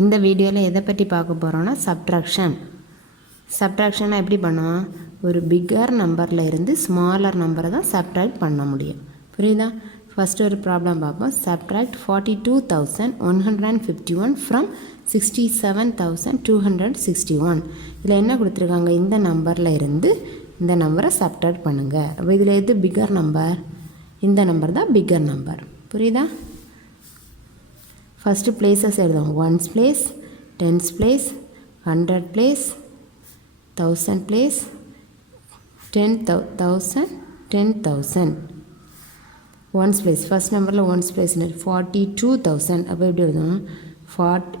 இந்த வீடியோவில் எதை பற்றி பார்க்க போகிறோன்னா சப்ட்ராக்ஷனை எப்படி பண்ணுவோம்? ஒரு பிக்கர் நம்பரில் இருந்து ஸ்மாலர் நம்பரை தான் சப்ட்ராக்ட் பண்ண முடியும். புரியுதா? ஃபஸ்ட்டு ஒரு ப்ராப்ளம் பார்ப்போம். Subtract 42,151 from 67,261. இதில் என்ன கொடுத்துருக்காங்க? இந்த நம்பரில் இருந்து இந்த நம்பரை சப்ட்ராக்ட் பண்ணுங்கள். அப்போ இதில் எது பிக்கர் நம்பர்? இந்த நம்பர் தான் பிக்கர் நம்பர். புரியுதா? ஃபஸ்ட்டு பிளேஸஸ் எழுதுவோம். Once place, tens place, 100 place, 1000 place, 10,000, 10,000. Once place first நம்பரில் ஒன்ஸ் பிளேஸ் 42,000. அப்போ எப்படி எழுதுவோம்? 40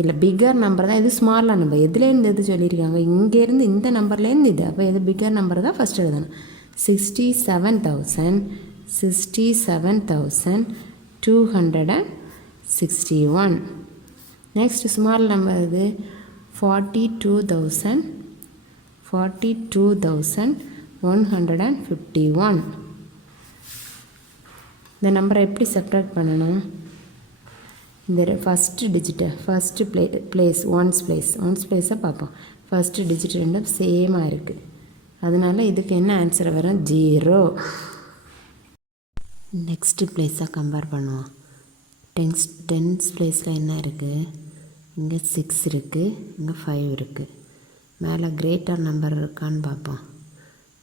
இல்லை பிக்கர் நம்பர் தான். இது ஸ்மாலர் நம்பர். எதுலேருந்து எது சொல்லியிருக்காங்க? இங்கேருந்து இந்த நம்பர்லேருந்து இது. அப்போ எது பிக்கர் நம்பர் தான் ஃபஸ்ட் எழுதணும். 67,261. நெக்ஸ்ட் ஸ்மால் நம்பர் இது 42,151. இந்த நம்பரை எப்படி சப்ட்ராக்ட் பண்ணணும்? இந்த ஃபஸ்ட்டு டிஜிட்டை ஃபஸ்ட்டு பிளேஸ் ஒன்ஸ் பிளேஸை பார்ப்போம். ஃபஸ்ட்டு டிஜிட் ரெண்டும் சேமாக இருக்குது. அதனால் இதுக்கு என்ன ஆன்சர் வரும்? 0. நெக்ஸ்ட்டு பிளேஸாக கம்பேர் பண்ணுவோம். டென்ஸ் பிளேஸில் என்ன இருக்குது? இங்கே 6 இருக்குது, இங்கே 5 இருக்குது. மேலே கிரேட்டர் நம்பர் இருக்கான்னு பார்ப்போம்.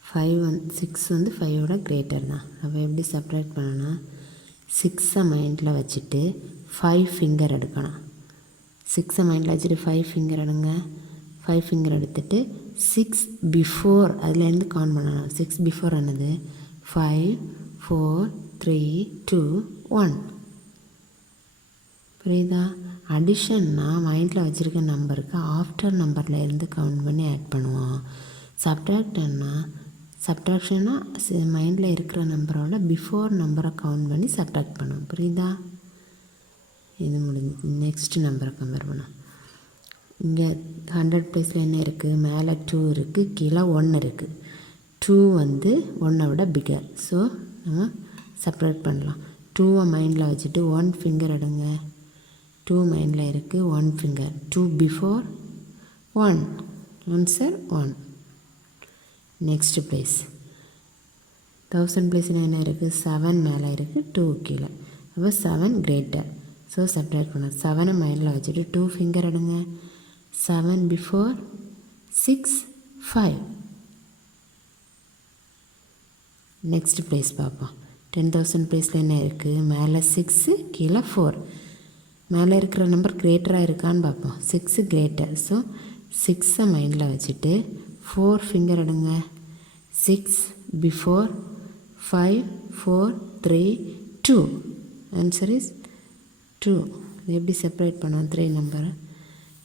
6 வந்து 5ஓட கிரேட்டர் தான். அப்போ எப்படி சப்ட்ராக்ட் பண்ணணும்? 6 மைண்டில் வச்சுட்டு 5 ஃபிங்கர் எடுக்கணும். 6 மைண்டில் வச்சுட்டு 5 ஃபிங்கர் எடுங்க. 5 ஃபிங்கர் எடுத்துகிட்டு 6 பிஃபோர் அதுலேருந்து கவுண்ட் பண்ணணும். 6 பிஃபோர் என்னது? 5, 4, 3, 2, 1. புரியுதா? அடிஷன்னா மைண்டில் வச்சுருக்க நம்பருக்கு ஆஃப்டர் நம்பரில் இருந்து கவுண்ட் பண்ணி ஆட் பண்ணுவோம். சப்ட்ராக்ஷன்னா மைண்டில் இருக்கிற நம்பரோட பிஃபோர் நம்பரை கவுண்ட் பண்ணி சப்ட்ராக்ட் பண்ணுவோம். புரியுதா? இது முடிஞ்சு. நெக்ஸ்ட் நம்பரை கம்பேர் பண்ணோம். இங்கே 100 பிளேஸில் என்ன இருக்குது? மேலே 2 இருக்குது, கீழே 1 இருக்குது. 2 வந்து 1 விட பிகர். ஸோ நம்ம சப்ட்ராக்ட் பண்ணலாம். 2 மைண்டில் வச்சுட்டு 1 ஃபிங்கர் எடுங்க. 2 மைண்டில் இருக்குது, 1 finger. 2 before 1 answer 1. Next place 1000 பிளேஸில் என்ன இருக்குது? 7 மேலே இருக்குது, 2 கீழே. அப்போ 7 கிரேட்டர். ஸோ சப்ட்ராக்ட் பண்ணலாம். 7 மைண்டில் வச்சுட்டு 2 ஃபிங்கர் எடுங்க. 7 பிஃபோர் 6, 5. நெக்ஸ்ட் பிளேஸ் பார்ப்போம். 10,000 பிளேஸில் என்ன இருக்குது? மேலே 6, கீழே 4. மேலே இருக்கிற நம்பர் கிரேட்டராக இருக்கான்னு பார்ப்போம். 6 கிரேட்டர். ஸோ 6 மைண்டில் வச்சுட்டு 4 ஃபிங்கர் எடுங்க. 6 பிஃபோர் 5, 4, 3, 2. Answer is 2. இது எப்படி செப்பரேட் பண்ணுவோம்?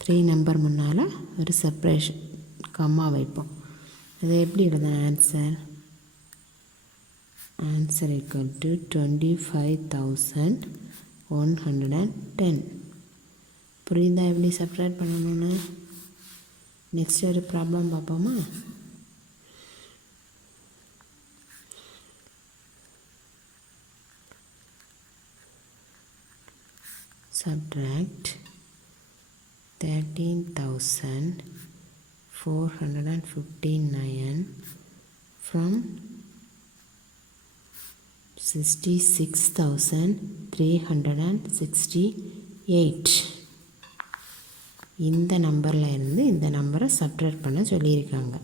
3 நம்பர் முன்னால் ஒரு செப்பரேஷன் கம்மா வைப்போம். அதை எப்படி எழுதணும்? Answer equal to 25,110. புரியுதா எப்படி செப்பரேட் பண்ணணும்னு? நெக்ஸ்ட் ஒரு ப்ராப்ளம் பார்ப்போமா? Subtract 13,459 from 66,368. இந்த நம்பரில் இருந்து இந்த நம்பரை சப்ட்ராக்ட் பண்ண சொல்லியிருக்காங்க.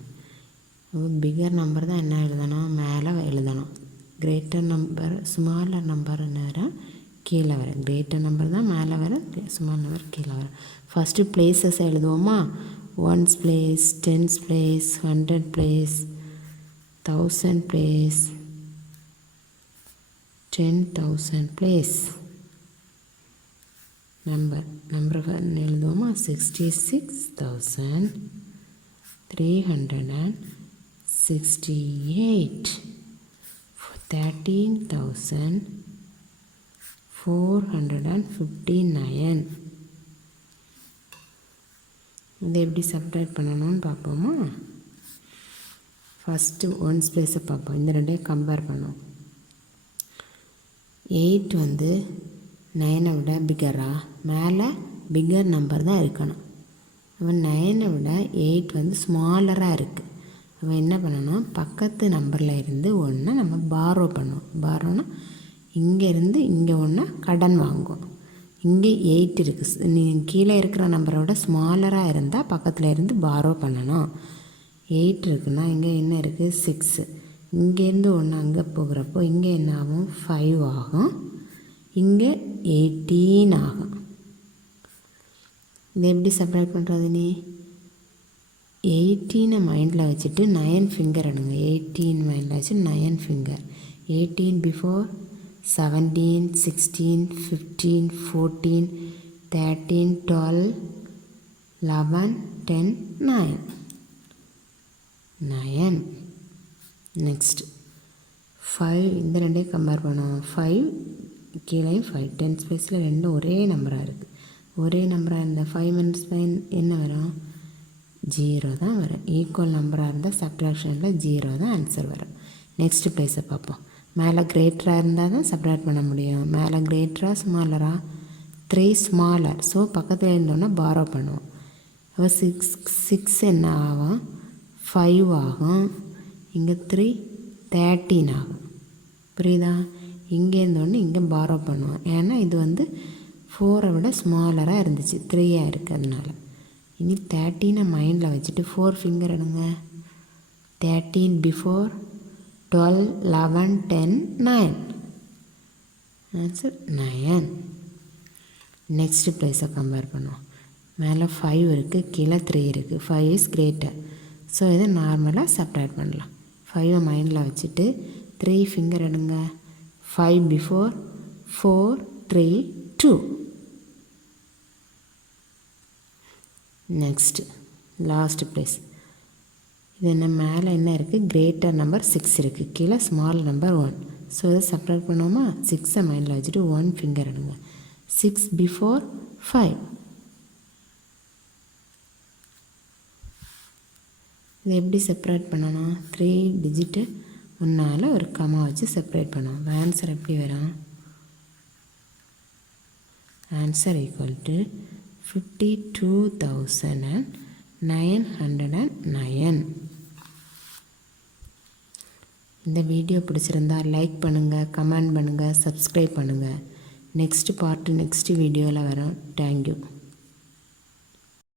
பிகர் நம்பர் தான் என்ன எழுதணும்? மேலே எழுதணும். கிரேட்டர் நம்பர் ஸ்மாலர் நம்பர் நேரம் கீழே வர. கிரேட்டர் நம்பர் தான் மேலே வர, ஸ்மால் நம்பர் கீழே வர. ஃபஸ்ட்டு பிளேஸஸ் எழுதுவோமா? Ones place, tens place, 100 place, 1000 place, 10,000 place. Number எழுதுவோமா? 66,368. 13,459. இதை எப்படி சப்ட்ராக்ட் பண்ணணும்னு பார்ப்போமா? ஃபஸ்ட்டு ஒன்ஸ் பிளேஸை பார்ப்போம். இந்த ரெண்டையும் கம்பேர் பண்ணுவோம். 8 வந்து 9 விட பிகரா? மேலே பிக்கர் நம்பர் தான் இருக்கணும். அப்போ 9 விட 8 வந்து ஸ்மாலராக இருக்குது. அப்போ என்ன பண்ணணும், பக்கத்து நம்பரில் இருந்து ஒன்று நம்ம பாரோ பண்ணுவோம். பாரோன்னா இங்கேருந்து இங்கே ஒன்று கடன் வாங்குவோம். இங்கே 8 இருக்குது, நீ கீழே இருக்கிற நம்பரை விட ஸ்மாலராக இருந்தால் பக்கத்தில் இருந்து பாரோ பண்ணணும். 8 இருக்குன்னா இங்கே என்ன இருக்குது, 6. இங்கேருந்து ஒன்று அங்கே போகிறப்போ இங்கே என்ன ஆகும், 5 ஆகும். இங்கே 18 ஆகும். இது எப்படி செப்பரேட் பண்ணுறது, நீ 18 மைண்டில் வச்சுட்டு 9 ஃபிங்கர் எடுங்க. 18 மைண்டில் வச்சு 9 ஃபிங்கர். 18 பிஃபோர் 17, 16, 15, 14, 13, 12, 11, 10, 9. 9. நெக்ஸ்ட் 5, இந்த ரெண்டையும் கம்பேர் பண்ணுவோம். 5 கீழே 5, 10 ஸ்பேஸில் ரெண்டும் ஒரே நம்பராக இருக்குது. ஒரே நம்பராக இருந்தால் 5 minus 5 என்ன வரும், 0 தான் வரும். ஈக்குவல் நம்பராக இருந்தால் சப்ட்ராக்ஷனில் 0 தான் ஆன்சர் வரும். நெக்ஸ்ட் ப்ளேஸை பார்ப்போம். மேலே கிரேட்டராக இருந்தால் தான் செப்பரேட் பண்ண முடியும். மேலே கிரேட்டராக ஸ்மாலரா, 3 ஸ்மாலர். ஸோ பக்கத்தில் இருந்தோன்னா பாரோ பண்ணுவோம். அப்போ 6 என்ன ஆகும், 5 ஆகும். இங்கே 3 13 ஆகும். புரியுதா? இங்கே இருந்தோடனே இங்கே பாரோ பண்ணுவோம். ஏன்னா இது வந்து 4 விட ஸ்மாலராக இருந்துச்சு, 3 இருக்குது அதனால. இனி 13 மைண்டில் வச்சுட்டு 4 ஃபிங்கர் எடுங்க. 13 பிஃபோர் 12, 11, 10, 9. ஆன்சர் 9. நெக்ஸ்ட் ப்ளேஸை கம்பேர் பண்ணுவோம். மேலே 5 இருக்குது, கீழே 3 இருக்குது. 5 இஸ் கிரேட்டர். ஸோ இதை நார்மலாக செப்பரேட் பண்ணலாம். 5 மைண்டில் வச்சுட்டு 3 ஃபிங்கர் எடுங்க. 5 பிஃபோர் 4, 3, 2. Next last place. இது என்ன, மேலே என்ன இருக்குது, கிரேட்டர் நம்பர் 6 இருக்குது, கீழே ஸ்மால் நம்பர் 1. ஸோ இதை செப்பரேட் பண்ணுவோமா. 6 மைண்டில் வச்சுட்டு 1 ஃபிங்கர் எடுங்க. 6 பிஃபோர் 5. இதை எப்படி செப்பரேட் பண்ணணும், 3 டிஜிட்டு முன்னால் ஒரு கமா வச்சு செப்பரேட் பண்ணுவோம். ஆன்சர் எப்படி வரும், ஆன்சர் ஈக்குவல் டு 52,909. இந்த வீடியோ பிடிச்சிருந்தா லைக் பண்ணுங்கள், கமெண்ட் பண்ணுங்கள், சப்ஸ்கிரைப் பண்ணுங்கள். நெக்ஸ்ட் பார்ட்டு நெக்ஸ்ட் வீடியோவில் வரோம். தேங்க்யூ.